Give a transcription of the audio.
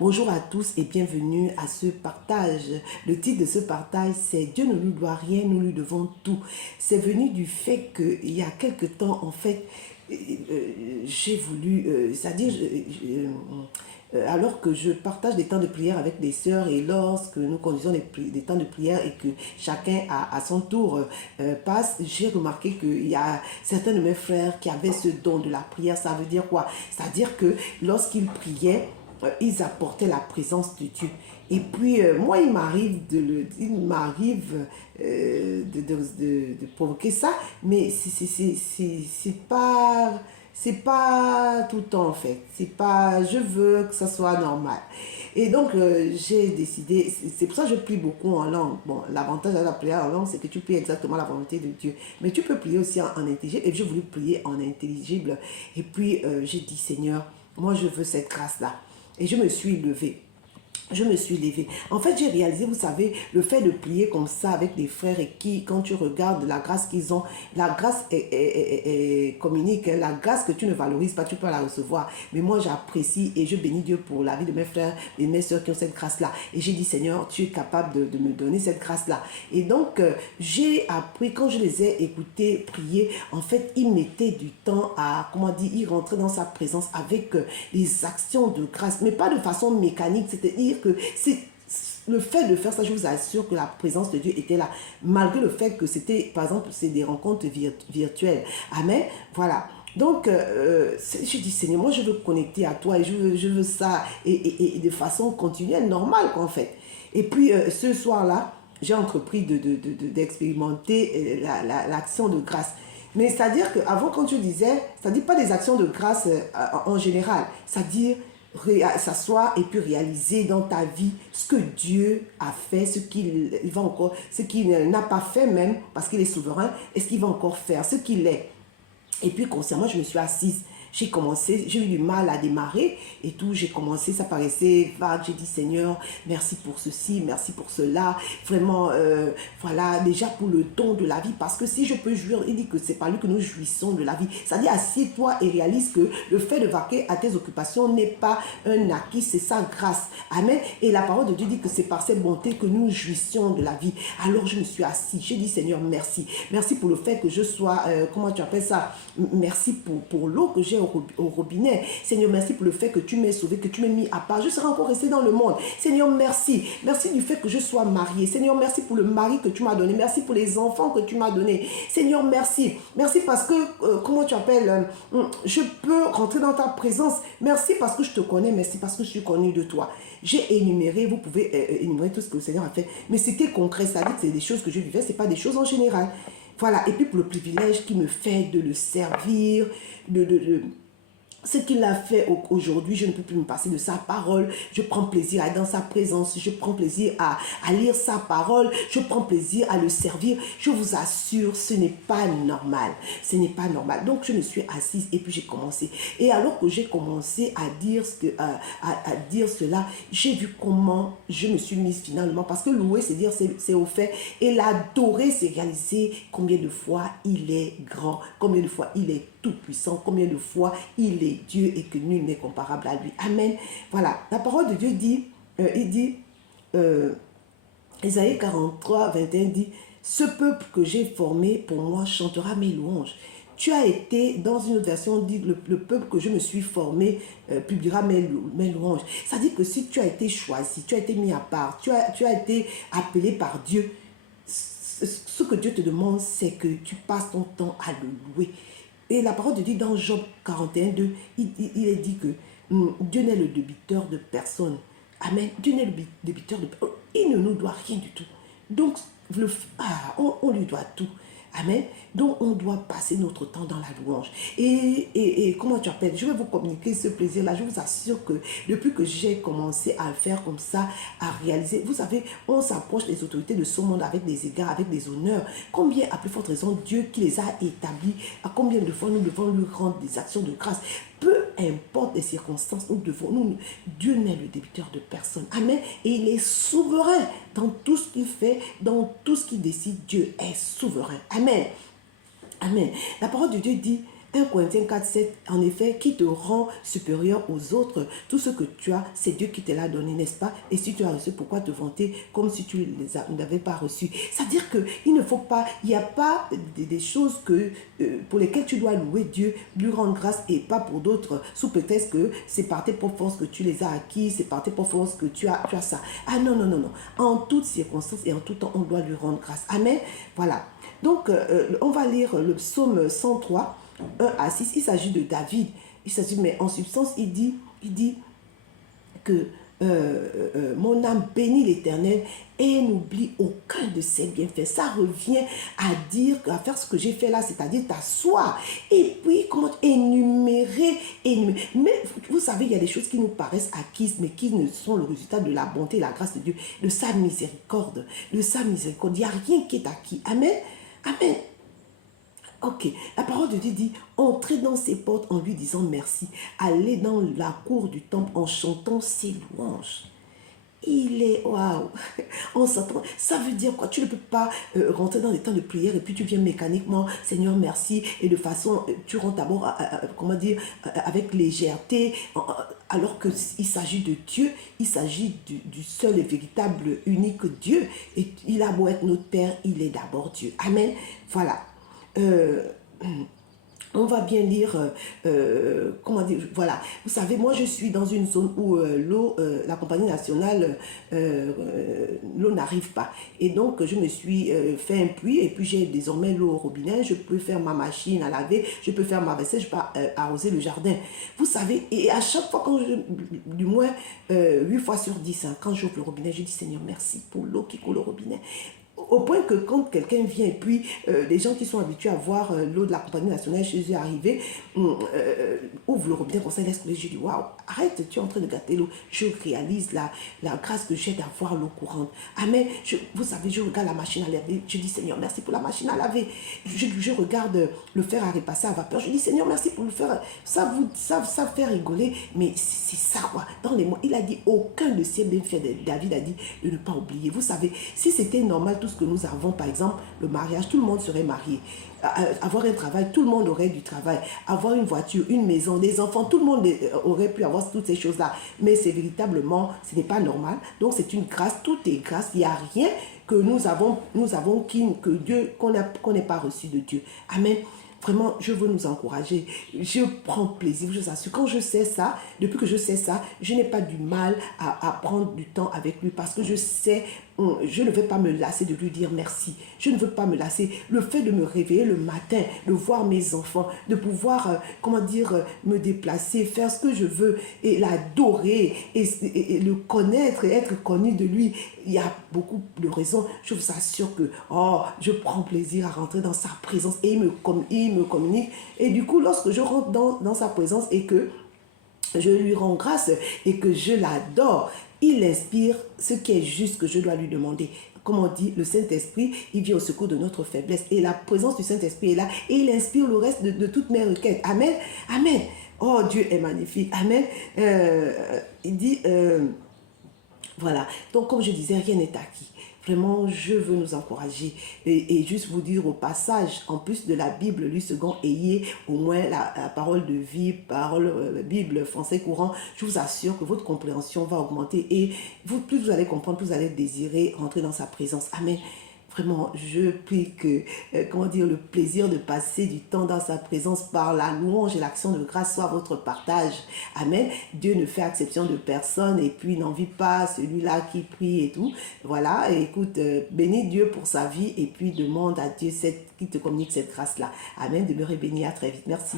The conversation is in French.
Bonjour à tous et bienvenue à ce partage. Le titre de ce partage, c'est « Dieu ne nous doit rien, nous lui devons tout ». C'est venu du fait qu'il y a quelque temps, en fait, j'ai voulu, c'est-à-dire, alors que je partage des temps de prière avec des sœurs et lorsque nous conduisons des temps de prière et que chacun à son tour passe, j'ai remarqué qu'il y a certains de mes frères qui avaient ce don de la prière. Ça veut dire quoi? C'est-à-dire que lorsqu'ils priaient, ils apportaient la présence de Dieu. Et puis, moi, il m'arrive de provoquer ça, mais c'est pas tout le temps, en fait. C'est pas, je veux que ça soit normal. Et donc, j'ai décidé, c'est pour ça que je prie beaucoup en langue. Bon, l'avantage de la prière en langue, c'est que tu pries exactement la volonté de Dieu. Mais tu peux prier aussi en intelligible. Et je voulais prier en intelligible. Et puis, j'ai dit, Seigneur, moi, je veux cette grâce-là. Et je me suis levée. Je me suis levée. En fait, j'ai réalisé, vous savez, le fait de prier comme ça avec des frères et qui, quand tu regardes la grâce qu'ils ont, la grâce est communique, la grâce que tu ne valorises pas, tu peux la recevoir. Mais moi, j'apprécie et je bénis Dieu pour la vie de mes frères et mes soeurs qui ont cette grâce-là. Et j'ai dit, Seigneur, tu es capable de me donner cette grâce-là. Et donc, j'ai appris, quand je les ai écoutés prier, en fait, ils mettaient du temps à, comment dire, ils rentraient dans sa présence avec les actions de grâce, mais pas de façon mécanique, c'est-à-dire que c'est le fait de faire ça, je vous assure que la présence de Dieu était là, malgré le fait que c'était, par exemple, c'est des rencontres virtuelles. Amen. Voilà. Donc, je dis, Seigneur, moi, je veux connecter à toi et je veux ça et de façon continuelle, normale, en fait. Et puis, ce soir-là, j'ai entrepris d'expérimenter l'action de grâce. Mais c'est-à-dire qu'avant, quand tu disais, c'est-à-dire pas des actions de grâce en général, c'est-à-dire s'asseoir et puis réaliser dans ta vie ce que Dieu a fait, ce qu'il va encore, ce qu'il n'a pas fait même, parce qu'il est souverain, et ce qu'il va encore faire, ce qu'il est. Et puis, consciemment, je me suis assise. J'ai commencé, j'ai eu du mal à démarrer et tout. J'ai commencé, ça paraissait vague. J'ai dit, Seigneur, merci pour ceci, merci pour cela. Vraiment, voilà, déjà pour le don de la vie. Parce que si je peux jouir, il dit que c'est par lui que nous jouissons de la vie. C'est-à-dire, assieds-toi et réalise que le fait de vaquer à tes occupations n'est pas un acquis, c'est sa grâce. Amen. Et la parole de Dieu dit que c'est par ses bontés que nous jouissons de la vie. Alors, je me suis assise. J'ai dit, Seigneur, merci. Merci pour le fait que je sois, comment tu appelles ça? Merci pour l'eau que j'ai au robinet. Seigneur, merci pour le fait que tu m'aies sauvé, que tu m'aies mis à part. Je serai encore resté dans le monde. Seigneur, merci. Merci du fait que je sois mariée. Seigneur, merci pour le mari que tu m'as donné. Merci pour les enfants que tu m'as donnés. Seigneur, merci. Merci parce que, comment tu appelles, je peux rentrer dans ta présence. Merci parce que je te connais. Merci parce que je suis connu de toi. J'ai énuméré, vous pouvez énumérer tout ce que le Seigneur a fait. Mais c'était concret, c'est-à-dire que c'est des choses que je vivais, ce n'est pas des choses en général. Voilà, et puis pour le privilège qui me fait de le servir, ce qu'il a fait aujourd'hui, je ne peux plus me passer de sa parole. Je prends plaisir à être dans sa présence. Je prends plaisir à lire sa parole. Je prends plaisir à le servir. Je vous assure, ce n'est pas normal. Ce n'est pas normal. Donc, je me suis assise et puis j'ai commencé. Et alors que j'ai commencé à dire, dire cela, j'ai vu comment je me suis mise finalement. Parce que louer, c'est dire, c'est au fait. Et l'adorer, c'est réaliser combien de fois il est grand, combien de fois il est tout-puissant, combien de fois il est Dieu et que nul n'est comparable à lui. Amen. Voilà, la parole de Dieu dit, il dit, Ésaïe 43, 21 dit, ce peuple que j'ai formé pour moi chantera mes louanges. Tu as été, dans une autre version, on dit le peuple que je me suis formé publiera mes louanges. Ça dit que si tu as été choisi, tu as été mis à part, tu as été appelé par Dieu, ce que Dieu te demande, c'est que tu passes ton temps à le louer. Et la parole de Dieu dans Job 41, 2, il est dit que Dieu n'est le débiteur de personne. Amen. Dieu n'est le débiteur de personne. Il ne nous doit rien du tout. Donc, on lui doit tout. Amen. Donc, on doit passer notre temps dans la louange. Et comment tu appelles? Je vais vous communiquer ce plaisir-là. Je vous assure que depuis que j'ai commencé à le faire comme ça, à réaliser, vous savez, on s'approche des autorités de ce monde avec des égards, avec des honneurs. Combien, à plus forte raison, Dieu qui les a établis, à combien de fois nous devons lui rendre des actions de grâce? Peu importe les circonstances, Dieu n'est le débiteur de personne. Amen. Et il est souverain dans tout ce qu'il fait, dans tout ce qu'il décide. Dieu est souverain. Amen. Amen. La parole de Dieu dit, 1 Corinthiens 4, 7, en effet, qui te rend supérieur aux autres? Tout ce que tu as, c'est Dieu qui te l'a donné, n'est-ce pas? Et si tu as reçu, pourquoi te vanter comme si tu n'avais pas reçu? C'est-à-dire qu'il ne faut pas, il n'y a pas des choses pour lesquelles tu dois louer Dieu, lui rendre grâce et pas pour d'autres, sous prétexte que c'est par tes propres forces que tu les as acquis, c'est par tes propres forces que tu as ça. Ah non, non, non, non. En toutes circonstances et en tout temps, on doit lui rendre grâce. Amen. Voilà. Donc, on va lire le psaume 103, 1 à 6. Il s'agit de David. Il s'agit, mais en substance, il dit que mon âme bénit l'Éternel et n'oublie aucun de ses bienfaits. Ça revient à dire, à faire ce que j'ai fait là, c'est-à-dire t'asseoir et puis comment énumérer. Mais vous savez, il y a des choses qui nous paraissent acquises, mais qui ne sont le résultat de la bonté et la grâce de Dieu, de sa miséricorde, de sa miséricorde. Il n'y a rien qui est acquis. Amen. Amen. Ok, la parole de Dieu dit, entrez dans ses portes en lui disant merci, allez dans la cour du temple en chantant ses louanges. Il est, waouh, on s'entend, ça veut dire quoi? Tu ne peux pas rentrer dans des temps de prière et puis tu viens mécaniquement, Seigneur merci, et de façon, tu rentres d'abord, comment dire, avec légèreté, alors qu'il s'agit de Dieu, il s'agit du seul et véritable, unique Dieu, et il a beau être notre Père, il est d'abord Dieu. Amen, voilà. On va bien lire, comment dire, voilà. Vous savez, moi je suis dans une zone où l'eau, la compagnie nationale, l'eau n'arrive pas. Et donc je me suis fait un puits et puis j'ai désormais l'eau au robinet. Je peux faire ma machine à laver, je peux faire ma vaisselle, je peux arroser le jardin. Vous savez, et à chaque fois, du moins 8 fois sur 10, hein, quand j'ouvre le robinet, je dis Seigneur merci pour l'eau qui coule au robinet. Au point que quand quelqu'un vient et puis les gens qui sont habitués à voir l'eau de la compagnie nationale chez eux arriver, ouvrent le robinet comme ça, laisse couler. Je dis waouh, arrête, tu es en train de gâter l'eau. Je réalise la grâce que j'ai d'avoir l'eau courante. Amen. Vous savez, je regarde la machine à laver. Je dis Seigneur, merci pour la machine à laver. Je regarde le fer à repasser à vapeur. Je dis Seigneur, merci pour le fer. Ça fait rigoler, mais c'est ça quoi. Dans les mois, il a dit aucun de ces bienfaits. David a dit de ne pas oublier. Vous savez, si c'était normal tout ce que nous avons, par exemple, le mariage, tout le monde serait marié. Avoir un travail, tout le monde aurait du travail. Avoir une voiture, une maison, des enfants, tout le monde aurait pu avoir toutes ces choses-là. Mais c'est véritablement, ce n'est pas normal. Donc c'est une grâce, tout est grâce. Il n'y a rien que nous avons que Dieu, qu'on n'ait pas reçu de Dieu. Amen. Vraiment, je veux nous encourager. Je prends plaisir, je vous assure. Quand je sais ça, depuis que je sais ça, je n'ai pas du mal à prendre du temps avec lui parce que je sais, je ne vais pas me lasser de lui dire merci. Je ne veux pas me lasser. Le fait de me réveiller le matin, de voir mes enfants, de pouvoir, me déplacer, faire ce que je veux et l'adorer et le connaître et être connu de lui, il y a beaucoup de raisons. Je vous assure que je prends plaisir à rentrer dans sa présence et il me communique. Et du coup, lorsque je rentre dans sa présence et que je lui rends grâce et que je l'adore, il inspire ce qui est juste que je dois lui demander. Comme on dit, le Saint-Esprit, il vient au secours de notre faiblesse. Et la présence du Saint-Esprit est là et il inspire le reste de toutes mes requêtes. Amen. Amen. Oh, Dieu est magnifique. Amen. Il dit, voilà. Donc, comme je disais, rien n'est acquis. Vraiment, je veux nous encourager et juste vous dire au passage, en plus de la Bible, lui second, ayez au moins la parole de vie, Bible français courant. Je vous assure que votre compréhension va augmenter et plus vous allez comprendre, plus vous allez désirer rentrer dans sa présence. Amen. Vraiment, je prie que, le plaisir de passer du temps dans sa présence par la louange et l'action de grâce soit votre partage. Amen. Dieu ne fait exception de personne et puis n'envie pas celui-là qui prie et tout. Voilà, et écoute, bénis Dieu pour sa vie et puis demande à Dieu qui te communique cette grâce-là. Amen. Demeurez bénis, à très vite. Merci.